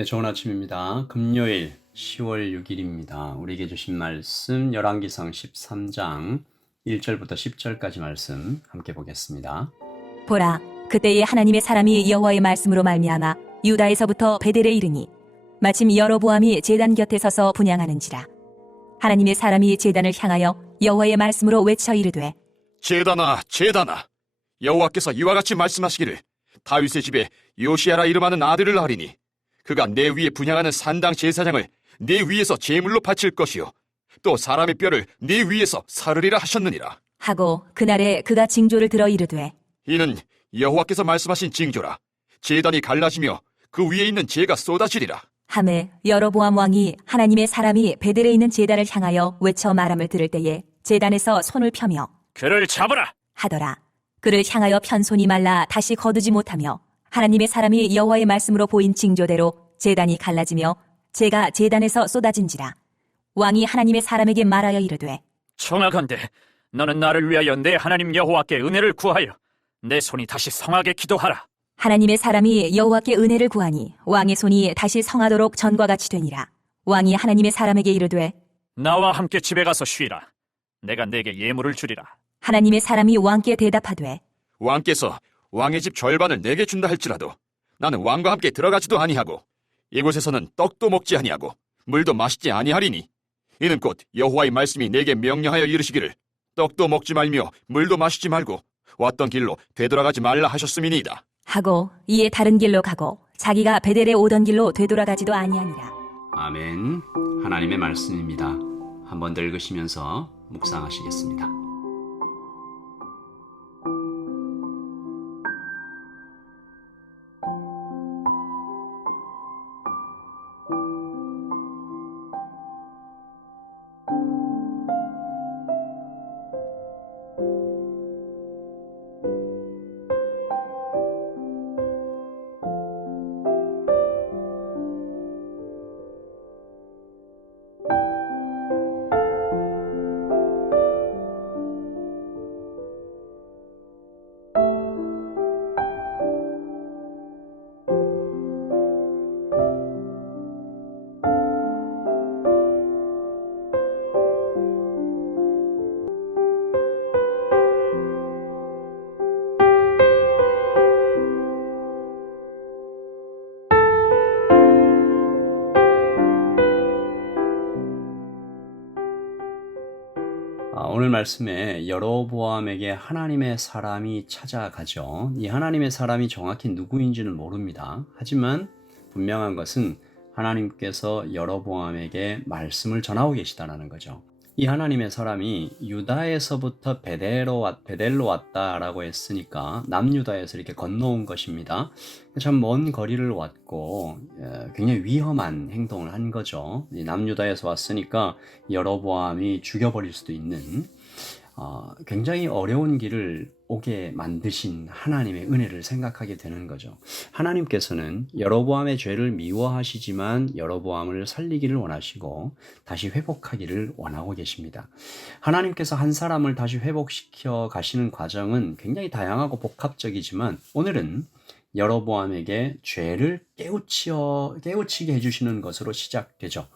네, 좋은 아침입니다. 금요일 10월 6일입니다. 우리에게 주신 말씀 열왕기상 13장 1절부터 10절까지 말씀 함께 보겠습니다. 보라, 그때에 하나님의 사람이 여호와의 말씀으로 말미암아 유다에서부터 베델에 이르니 마침 여로보암이 제단 곁에 서서 분향하는지라. 하나님의 사람이 제단을 향하여 여호와의 말씀으로 외쳐 이르되, 제단아, 제단아, 여호와께서 이와 같이 말씀하시기를 다윗의 집에 요시야라 이름하는 아들을 낳으리니 그가 내 위에 분향하는 산당 제사장을 내 위에서 제물로 바칠 것이요 또 사람의 뼈를 내 위에서 사르리라 하셨느니라. 하고 그날에 그가 징조를 들어 이르되, 이는 여호와께서 말씀하신 징조라. 제단이 갈라지며 그 위에 있는 재가 쏟아지리라. 하매 여로보암 왕이 하나님의 사람이 베델에 있는 제단을 향하여 외쳐 말함을 들을 때에 제단에서 손을 펴며 그를 잡으라. 하더라. 그를 향하여 편 손이 말라 다시 거두지 못하며 하나님의 사람이 여호와의 말씀으로 보인 징조대로 제단이 갈라지며 재가 제단에서 쏟아진지라. 왕이 하나님의 사람에게 말하여 이르되, 청하건대 너는 나를 위하여 내 하나님 여호와께 은혜를 구하여 내 손이 다시 성하게 기도하라. 하나님의 사람이 여호와께 은혜를 구하니 왕의 손이 다시 성하도록 전과 같이 되니라. 왕이 하나님의 사람에게 이르되, 나와 함께 집에 가서 쉬라. 내가 내게 예물을 주리라. 하나님의 사람이 왕께 대답하되, 왕께서 왕의 집 절반을 내게 준다 할지라도 나는 왕과 함께 들어가지도 아니하고 이곳에서는 떡도 먹지 아니하고 물도 마시지 아니하리니 이는 곧 여호와의 말씀이 내게 명령하여 이르시기를 떡도 먹지 말며 물도 마시지 말고 왔던 길로 되돌아가지 말라 하셨음이니이다. 하고 이에 다른 길로 가고 자기가 베델에 오던 길로 되돌아가지도 아니하니라. 아멘. 하나님의 말씀입니다. 한번 더 읽으시면서 묵상하시겠습니다. 오늘 말씀에 여로보암에게 하나님의 사람이 찾아가죠. 이 하나님의 사람이 정확히 누구인지는 모릅니다. 하지만 분명한 것은 하나님께서 여로보암에게 말씀을 전하고 계시다는 거죠. 이 하나님의 사람이 유다에서부터 베델로 왔다라고 했으니까 남유다에서 이렇게 건너온 것입니다. 참 먼 거리를 왔고 굉장히 위험한 행동을 한 거죠. 남유다에서 왔으니까 여로보암이 죽여버릴 수도 있는 굉장히 어려운 길을 오게 만드신 하나님의 은혜를 생각하게 되는 거죠. 하나님께서는 여로보암의 죄를 미워하시지만 여로보암을 살리기를 원하시고 다시 회복하기를 원하고 계십니다. 하나님께서 한 사람을 다시 회복시켜 가시는 과정은 굉장히 다양하고 복합적이지만 오늘은 여로보암에게 죄를 깨우치게 해주시는 것으로 시작되죠.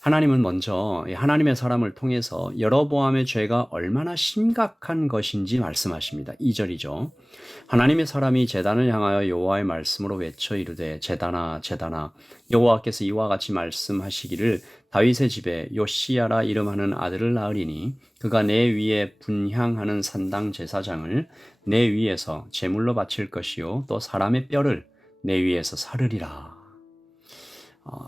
하나님은 먼저 하나님의 사람을 통해서 여로보암의 죄가 얼마나 심각한 것인지 말씀하십니다. 2절이죠. 하나님의 사람이 제단을 향하여 여호와의 말씀으로 외쳐 이르되, 제단아, 제단아, 여호와께서 이와 같이 말씀하시기를 다윗의 집에 요시야라 이름하는 아들을 낳으리니 그가 내 위에 분향하는 산당 제사장을 내 위에서 제물로 바칠 것이요 또 사람의 뼈를 내 위에서 사르리라.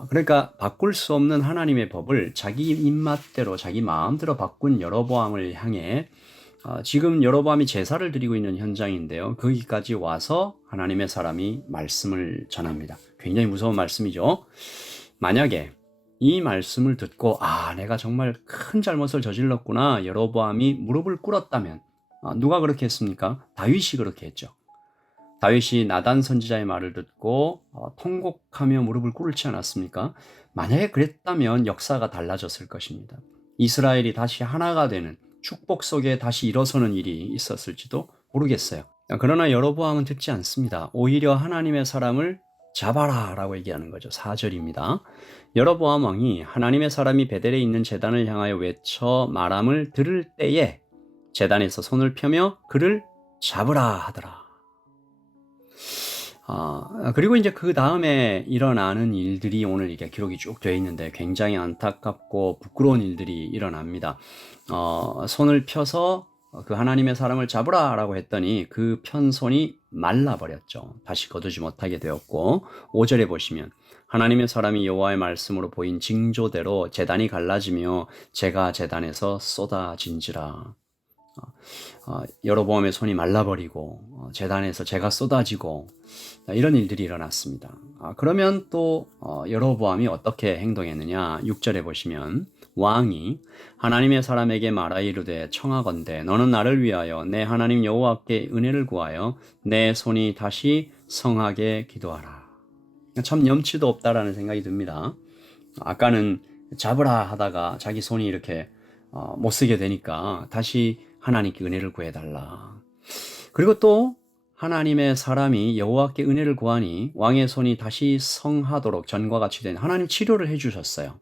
그러니까 바꿀 수 없는 하나님의 법을 자기 입맛대로 자기 마음대로 바꾼 여로보암을 향해 지금 여로보암이 제사를 드리고 있는 현장인데요. 거기까지 와서 하나님의 사람이 말씀을 전합니다. 굉장히 무서운 말씀이죠. 만약에 이 말씀을 듣고 내가 정말 큰 잘못을 저질렀구나, 여로보암이 무릎을 꿇었다면 누가 그렇게 했습니까? 다윗이 그렇게 했죠. 다윗이 나단 선지자의 말을 듣고 통곡하며 무릎을 꿇지 않았습니까? 만약에 그랬다면 역사가 달라졌을 것입니다. 이스라엘이 다시 하나가 되는 축복 속에 다시 일어서는 일이 있었을지도 모르겠어요. 그러나 여로보암은 듣지 않습니다. 오히려 하나님의 사람을 잡아라 라고 얘기하는 거죠. 4절입니다. 여로보암 왕이 하나님의 사람이 베델에 있는 제단을 향하여 외쳐 말함을 들을 때에 제단에서 손을 펴며 그를 잡으라 하더라. 그리고 이제 그 다음에 일어나는 일들이 오늘 이게 기록이 쭉 되어 있는데 굉장히 안타깝고 부끄러운 일들이 일어납니다. 손을 펴서 그 하나님의 사람을 잡으라 라고 했더니 그 편손이 말라버렸죠. 다시 거두지 못하게 되었고 5절에 보시면 하나님의 사람이 여호와의 말씀으로 보인 징조대로 제단이 갈라지며 재가 제단에서 쏟아진지라. 여로보암의 손이 말라버리고 제단에서 재가 쏟아지고 이런 일들이 일어났습니다. 그러면 또 여로보암이 어떻게 행동했느냐? 6절에 보시면 왕이 하나님의 사람에게 말하 이르되 청하건대 너는 나를 위하여 내 하나님 여호와께 은혜를 구하여 내 손이 다시 성하게 기도하라. 참 염치도 없다라는 생각이 듭니다. 아까는 잡으라 하다가 자기 손이 이렇게 못 쓰게 되니까 다시 하나님께 은혜를 구해달라. 그리고 또 하나님의 사람이 여호와께 은혜를 구하니 왕의 손이 다시 성하도록 전과 같이 된 하나님 치료를 해주셨어요.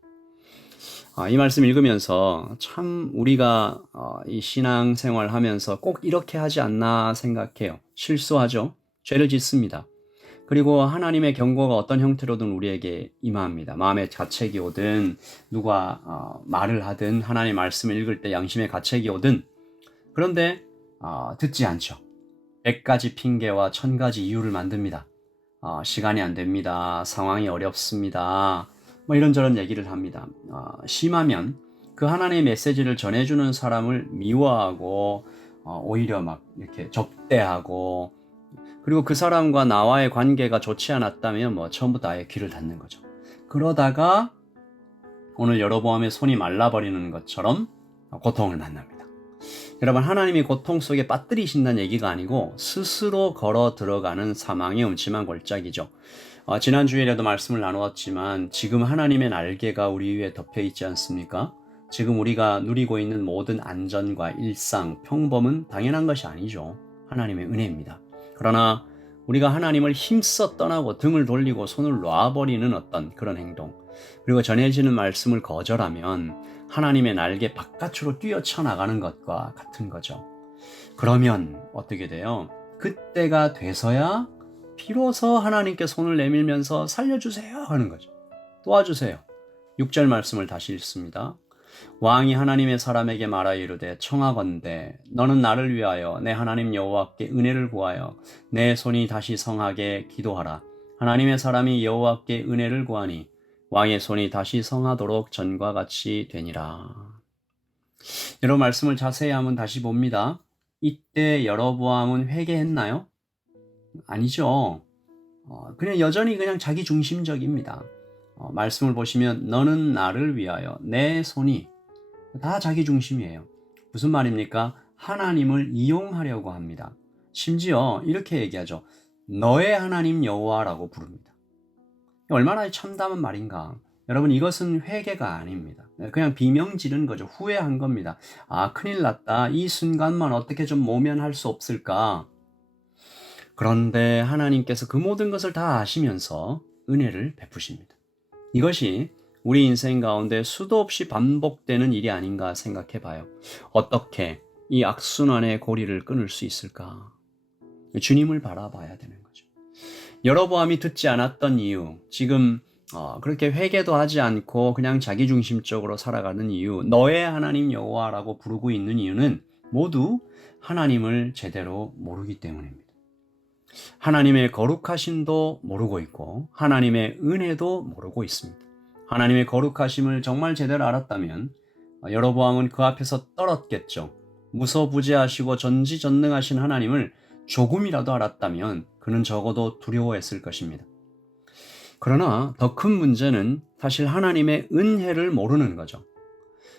이 말씀 읽으면서 참 우리가 이 신앙생활 하면서 꼭 이렇게 하지 않나 생각해요. 실수하죠. 죄를 짓습니다. 그리고 하나님의 경고가 어떤 형태로든 우리에게 임합니다. 마음의 가책이 오든 누가 말을 하든 하나님의 말씀을 읽을 때 양심의 가책이 오든 그런데 듣지 않죠. 100가지 핑계와 1000가지 이유를 만듭니다. 시간이 안 됩니다. 상황이 어렵습니다. 뭐 이런저런 얘기를 합니다. 심하면 그 하나님의 메시지를 전해주는 사람을 미워하고 오히려 막 이렇게 적대하고 그리고 그 사람과 나와의 관계가 좋지 않았다면 뭐 처음부터 아예 귀를 닫는 거죠. 그러다가 오늘 여로보암의 손이 말라버리는 것처럼 고통을 만납니다. 여러분 하나님이 고통 속에 빠뜨리신다는 얘기가 아니고 스스로 걸어 들어가는 사망의 음침한 골짜기죠. 지난 주일에도 말씀을 나누었지만 지금 하나님의 날개가 우리 위에 덮여 있지 않습니까? 지금 우리가 누리고 있는 모든 안전과 일상, 평범은 당연한 것이 아니죠. 하나님의 은혜입니다. 그러나 우리가 하나님을 힘써 떠나고 등을 돌리고 손을 놔버리는 어떤 그런 행동 그리고 전해지는 말씀을 거절하면 하나님의 날개 바깥으로 뛰어쳐 나가는 것과 같은 거죠. 그러면 어떻게 돼요? 그때가 돼서야 비로소 하나님께 손을 내밀면서 살려주세요 하는 거죠. 도와주세요. 6절 말씀을 다시 읽습니다. 왕이 하나님의 사람에게 말하 이르되 청하건대 너는 나를 위하여 내 하나님 여호와께 은혜를 구하여 내 손이 다시 성하게 기도하라. 하나님의 사람이 여호와께 은혜를 구하니 왕의 손이 다시 성하도록 전과 같이 되니라. 여러분 말씀을 자세히 한번 다시 봅니다. 이때 여로보암은 회개했나요? 아니죠. 그냥 여전히 그냥 자기 중심적입니다. 말씀을 보시면 너는 나를 위하여 내 손이 다 자기 중심이에요. 무슨 말입니까? 하나님을 이용하려고 합니다. 심지어 이렇게 얘기하죠. 너의 하나님 여호와라고 부릅니다. 얼마나 참담한 말인가. 여러분 이것은 회개가 아닙니다. 그냥 비명 지르는 거죠. 후회한 겁니다. 큰일 났다. 이 순간만 어떻게 좀 모면할 수 없을까. 그런데 하나님께서 그 모든 것을 다 아시면서 은혜를 베푸십니다. 이것이 우리 인생 가운데 수도 없이 반복되는 일이 아닌가 생각해 봐요. 어떻게 이 악순환의 고리를 끊을 수 있을까? 주님을 바라봐야 되는 거죠. 여로보암이 듣지 않았던 이유, 지금 그렇게 회개도 하지 않고 그냥 자기중심적으로 살아가는 이유, 너의 하나님 여호와라고 부르고 있는 이유는 모두 하나님을 제대로 모르기 때문입니다. 하나님의 거룩하심도 모르고 있고 하나님의 은혜도 모르고 있습니다. 하나님의 거룩하심을 정말 제대로 알았다면 여로보암은 그 앞에서 떨었겠죠. 무소부재하시고 전지전능하신 하나님을 조금이라도 알았다면 그는 적어도 두려워했을 것입니다. 그러나 더 큰 문제는 사실 하나님의 은혜를 모르는 거죠.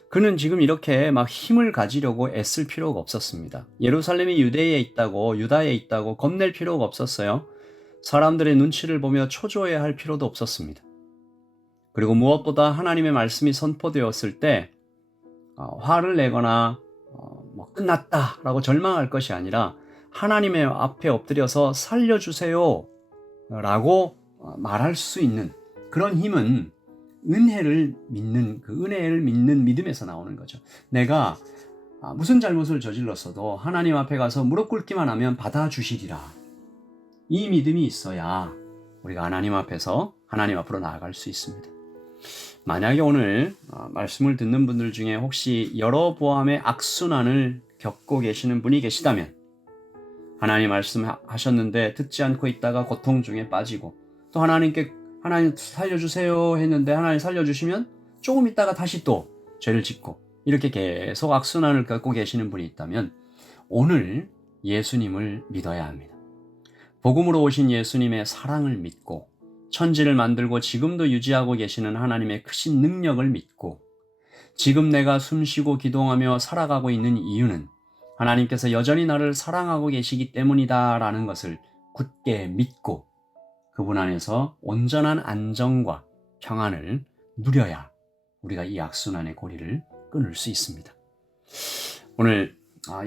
그는 지금 이렇게 막 힘을 가지려고 애쓸 필요가 없었습니다. 예루살렘이 유대에 있다고 유다에 있다고 겁낼 필요가 없었어요. 사람들의 눈치를 보며 초조해야 할 필요도 없었습니다. 그리고 무엇보다 하나님의 말씀이 선포되었을 때 화를 내거나 끝났다라고 절망할 것이 아니라 하나님의 앞에 엎드려서 살려주세요 라고 말할 수 있는 그런 힘은 은혜를 믿는 그 은혜를 믿는 믿음에서 나오는 거죠. 내가 무슨 잘못을 저질렀어도 하나님 앞에 가서 무릎 꿇기만 하면 받아주시리라. 이 믿음이 있어야 우리가 하나님 앞에서 하나님 앞으로 나아갈 수 있습니다. 만약에 오늘 말씀을 듣는 분들 중에 혹시 여러보암의 악순환을 겪고 계시는 분이 계시다면 하나님 말씀하셨는데 듣지 않고 있다가 고통 중에 빠지고 또 하나님께 하나님 살려주세요 했는데 하나님 살려주시면 조금 있다가 다시 또 죄를 짓고 이렇게 계속 악순환을 겪고 계시는 분이 있다면 오늘 예수님을 믿어야 합니다. 복음으로 오신 예수님의 사랑을 믿고 천지를 만들고 지금도 유지하고 계시는 하나님의 크신 능력을 믿고 지금 내가 숨쉬고 기도하며 살아가고 있는 이유는 하나님께서 여전히 나를 사랑하고 계시기 때문이다라는 것을 굳게 믿고 그분 안에서 온전한 안정과 평안을 누려야 우리가 이 악순환의 고리를 끊을 수 있습니다. 오늘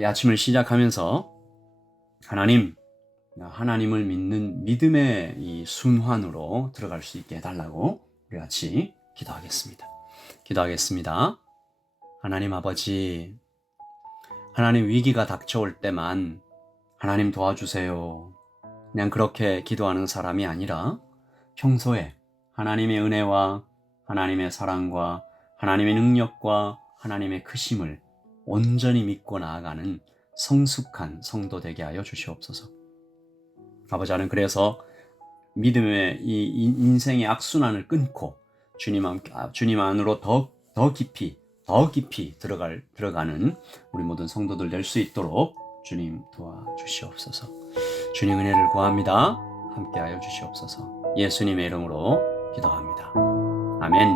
이 아침을 시작하면서 하나님을 믿는 믿음의 이 순환으로 들어갈 수 있게 해달라고 우리 같이 기도하겠습니다. 하나님 아버지, 하나님 위기가 닥쳐올 때만 하나님 도와주세요. 그냥 그렇게 기도하는 사람이 아니라 평소에 하나님의 은혜와 하나님의 사랑과 하나님의 능력과 하나님의 크심을 온전히 믿고 나아가는 성숙한 성도 되게 하여 주시옵소서. 아버지, 나는 그래서 믿음의 이 인생의 악순환을 끊고 주님 안으로 더 깊이 들어가는 우리 모든 성도들 될 수 있도록 주님 도와주시옵소서. 주님 은혜를 구합니다. 함께하여 주시옵소서. 예수님의 이름으로 기도합니다. 아멘.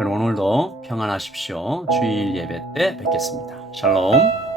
여러분 오늘도 평안하십시오. 주일 예배 때 뵙겠습니다. 샬롬.